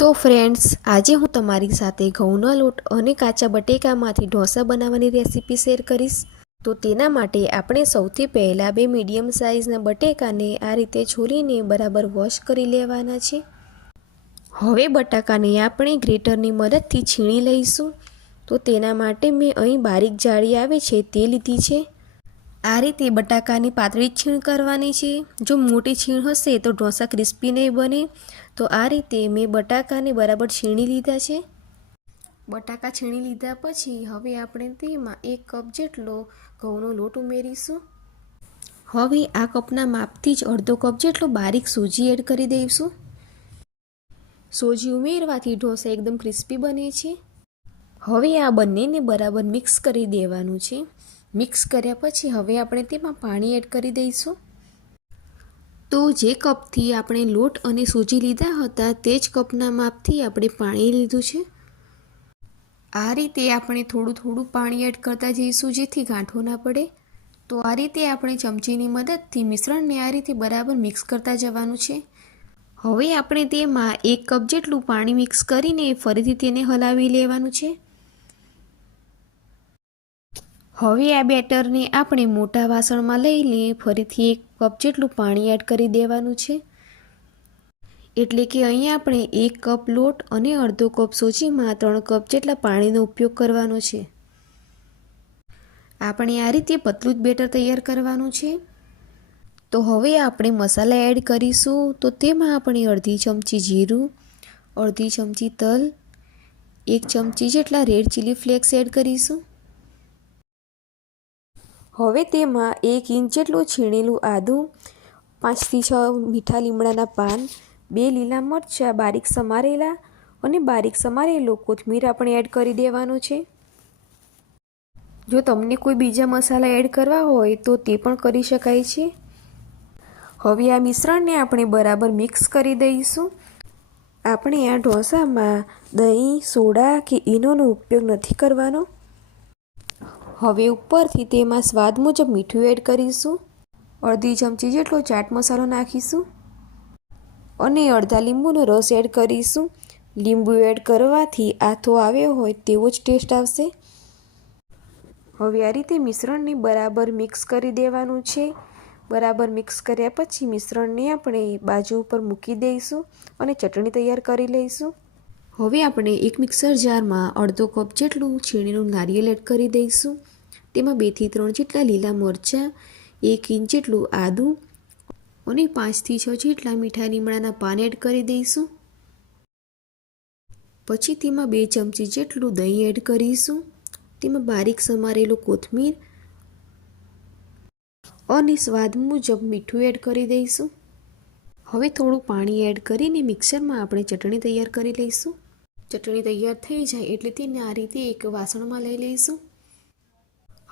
તો ફ્રેન્ડ્સ, આજે હું તમારી સાથે ઘઉંનો લોટ અને કાચા બટેકામાંથી ઢોસા બનાવવાની રેસીપી શેર કરીશ। તો તેના માટે આપણે સૌથી પહેલાં 2 મીડિયમ સાઇઝના બટેકાને આ રીતે છોલીને બરાબર વોશ કરી લેવાના છે। હવે બટાકાને આપણે ગ્રેટરની મદદથી છીણી લઈશું। તો તેના માટે મેં અહીં બારીક જાળી આવે છે તે લીધી છે। આ રીતે બટાકાની પાતળી છીણ કરવાની છે। જો મોટી છીણ હશે તો ઢોસા ક્રિસ્પી નહીં બને। તો આ રીતે મેં બટાકાને બરાબર છીણી લીધા છે। બટાકા છીણી લીધા પછી હવે આપણે તેમાં 1 કપ જેટલો ઘઉંનો લોટ ઉમેરીશું। હવે આ કપના માપથી જ અડધો કપ જેટલો બારીક સોજી એડ કરી દઈશું। સોજી ઉમેરવાથી ઢોસા એકદમ ક્રિસ્પી બને છે। હવે આ બંનેને બરાબર મિક્સ કરી દેવાનું છે। મિક્સ કર્યા પછી હવે આપણે તેમાં પાણી એડ કરી દઈશું। તો જે કપથી આપણે લોટ અને સોજી લીધા હતા તે જ કપના માપથી આપણે પાણી લીધું છે। આ રીતે આપણે થોડું પાણી એડ કરતા જઈશું જેથી ગાંઠો ના પડે। તો આ રીતે આપણે ચમચીની મદદથી મિશ્રણને આ રીતે બરાબર મિક્સ કરતા જવાનું છે। હવે આપણે તેમાં 1 કપ જેટલું પાણી મિક્સ કરીને ફરીથી તેને હલાવી લેવાનું છે। હવે આ બેટરને આપણે મોટા વાસણમાં લઈને ફરીથી 1 કપ જેટલું પાણી એડ કરી દેવાનું છે। એટલે કે અહીં આપણે 1 કપ લોટ અને અડધો કપ સોજીમાં 3 કપ જેટલા પાણીનો ઉપયોગ કરવાનો છે। આપણે આ રીતે પતલું જ બેટર તૈયાર કરવાનું છે। તો હવે આપણે મસાલા એડ કરીશું। તો તેમાં આપણે અડધી ચમચી જીરું, અડધી ચમચી તલ, 1 ચમચી જેટલા રેડ ચીલી ફ્લેક્સ એડ કરીશું। હવે તેમાં 1 ઇંચ જેટલું છીણેલું આદું, 5 થી 6 મીઠા લીમડાના પાન, 2 લીલા મરચાં બારીક સમારેલા અને બારીક સમારેલો કોથમીર આપણે એડ કરી દેવાનું છે। જો તમને કોઈ બીજા મસાલા એડ કરવા હોય તો તે પણ કરી શકાય છે। હવે આ મિશ્રણને આપણે બરાબર મિક્સ કરી દઈશું। આપણે આ ઢોસામાં દહીં, સોડા કે ઈનોનો ઉપયોગ નથી કરવાનો। હવે ઉપરથી તેમાં સ્વાદ મુજબ મીઠું એડ કરીશું। અડધી ચમચી જેટલો ચાટ મસાલો નાખીશું અને અડધા લીંબુનો રસ એડ કરીશું। લીંબુ એડ કરવાથી આથો આવ્યો હોય તેવો જ ટેસ્ટ આવશે। હવે આ રીતે મિશ્રણને બરાબર મિક્સ કરી દેવાનું છે। બરાબર મિક્સ કર્યા પછી મિશ્રણને આપણે બાજુ ઉપર મૂકી દઈશું અને ચટણી તૈયાર કરી લઈશું। હવે આપણે એક મિક્સર જારમાં અડધો કપ જેટલું છીણેલું નારિયેળ એડ કરી દઈશું। તેમાં 2 થી 3 જેટલા લીલા મરચાં, 1 ઇંચ જેટલું આદું અને 5 થી 6 જેટલા મીઠા લીમડાના પાન એડ કરી દઈશું। પછી તેમાં 2 ચમચી જેટલું દહીં એડ કરીશું। તેમાં બારીક સમારેલું કોથમીર અને સ્વાદ મુજબ મીઠું એડ કરી દઈશું। હવે થોડું પાણી એડ કરીને મિક્સરમાં આપણે ચટણી તૈયાર કરી લઈશું। ચટણી તૈયાર થઈ જાય એટલે તેને આ રીતે એક વાસણમાં લઈ લઈશું।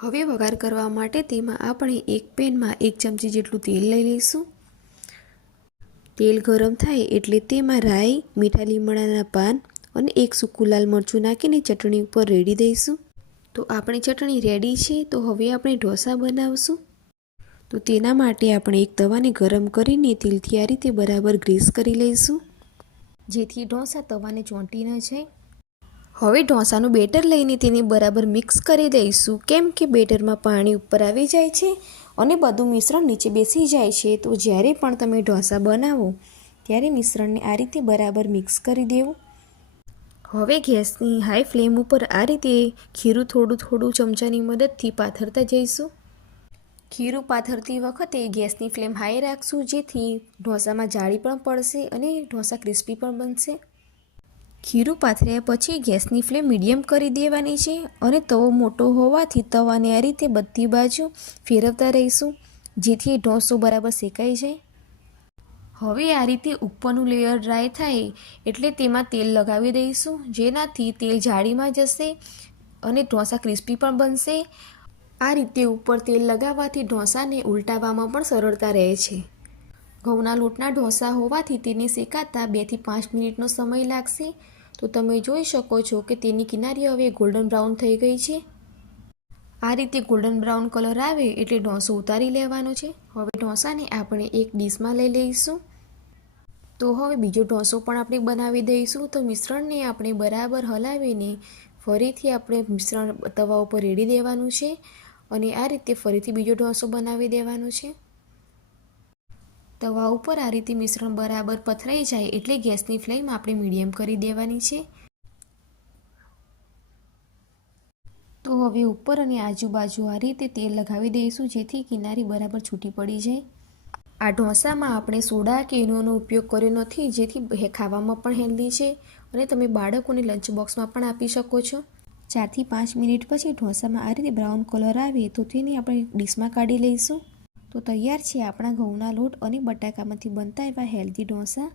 હવે વઘાર કરવા માટે તેમાં આપણે એક પેનમાં 1 ચમચી જેટલું તેલ લઈ લઈશું। તેલ ગરમ થાય એટલે તેમાં રાઈ, મીઠા લીમડાના પાન અને 1 સૂકું લાલ મરચું નાખીને ચટણી ઉપર રેડી દઈશું। તો આપણી ચટણી રેડી છે। તો હવે આપણે ઢોસા બનાવશું। તો તેના માટે આપણે એક તવાને ગરમ કરીને તેલથી આ રીતે બરાબર ગ્રીસ કરી લઈશું જેથી ઢોસા તવાને ચોંટી ન જાય। હવે ઢોસાનું બેટર લઈને તેને બરાબર મિક્સ કરી દઈશું કેમ કે બેટરમાં પાણી ઉપર આવી જાય છે અને બધું મિશ્રણ નીચે બેસી જાય છે। તો જ્યારે પણ તમે ઢોસા બનાવો ત્યારે મિશ્રણને આ રીતે બરાબર મિક્સ કરી દેવું। હવે ગેસની હાઈ ફ્લેમ ઉપર આ રીતે ખીરું થોડું ચમચાની મદદથી પાથરતા જઈશું। ખીરું પાથરતી વખતે ગેસની ફ્લેમ હાઈ રાખશું જેથી ઢોસામાં જાળી પણ પડશે અને ઢોસા ક્રિસ્પી પણ બનશે। ખીરું પાથર્યા પછી ગેસની ફ્લેમ મીડિયમ કરી દેવાની છે અને તવો મોટો હોવાથી તવાને આ રીતે બધી બાજુ ફેરવતા રહીશું જેથી ઢોસો બરાબર શેકાઈ જાય। હવે આ રીતે ઉપરનું લેયર ડ્રાય થાય એટલે તેમાં તેલ લગાવી દઈશું જેનાથી તેલ જાળીમાં જશે અને ઢોસા ક્રિસ્પી પણ બનશે। આ રીતે ઉપર તેલ લગાવવાથી ઢોસાને ઉલટાવવામાં પણ સરળતા રહે છે। ઘઉંના લોટના ઢોસા હોવાથી તેને શેકાતા 2 થી 5 મિનિટનો સમય લાગશે। તો તમે જોઈ શકો છો કે તેની કિનારીઓ હવે ગોલ્ડન બ્રાઉન થઈ ગઈ છે। આ રીતે ગોલ્ડન બ્રાઉન કલર આવે એટલે ઢોસો ઉતારી લેવાનો છે। હવે ઢોસાને આપણે એક ડીશમાં લઈ લઈશું। તો હવે બીજો ઢોસો પણ આપણે બનાવી દઈશું. તો મિશ્રણને આપણે બરાબર હલાવીને ફરીથી આપણે મિશ્રણ તવા ઉપર રેડી દેવાનું છે અને આ રીતે ફરીથી બીજો ઢોસો બનાવી દેવાનો છે. તવા ઉપર આ રીતે મિશ્રણ બરાબર પથરાઈ જાય એટલે ગેસની ફ્લેમ આપણે મીડિયમ કરી દેવાની છે. તો હવે ઉપર અને આજુબાજુ આ રીતે તેલ લગાવી દઈશું જેથી કિનારી બરાબર છૂટી પડી જાય. આ ઢોસામાં આપણે સોડા કે ઈનોનો ઉપયોગ કર્યો નથી, જેથી ખાવામાં પણ હેલ્ધી છે અને તમે બાળકોને લંચ બોક્સમાં પણ આપી શકો છો. 4 થી 5 મિનિટ પછી ઢોસામાં આ રીતે બ્રાઉન કલર આવે તો તેને આપણે ડીશમાં કાઢી લઈશું. તો તૈયાર છે આપણા ઘઉંના લોટ અને બટાકામાંથી બનતા એવા હેલ્ધી ઢોસા.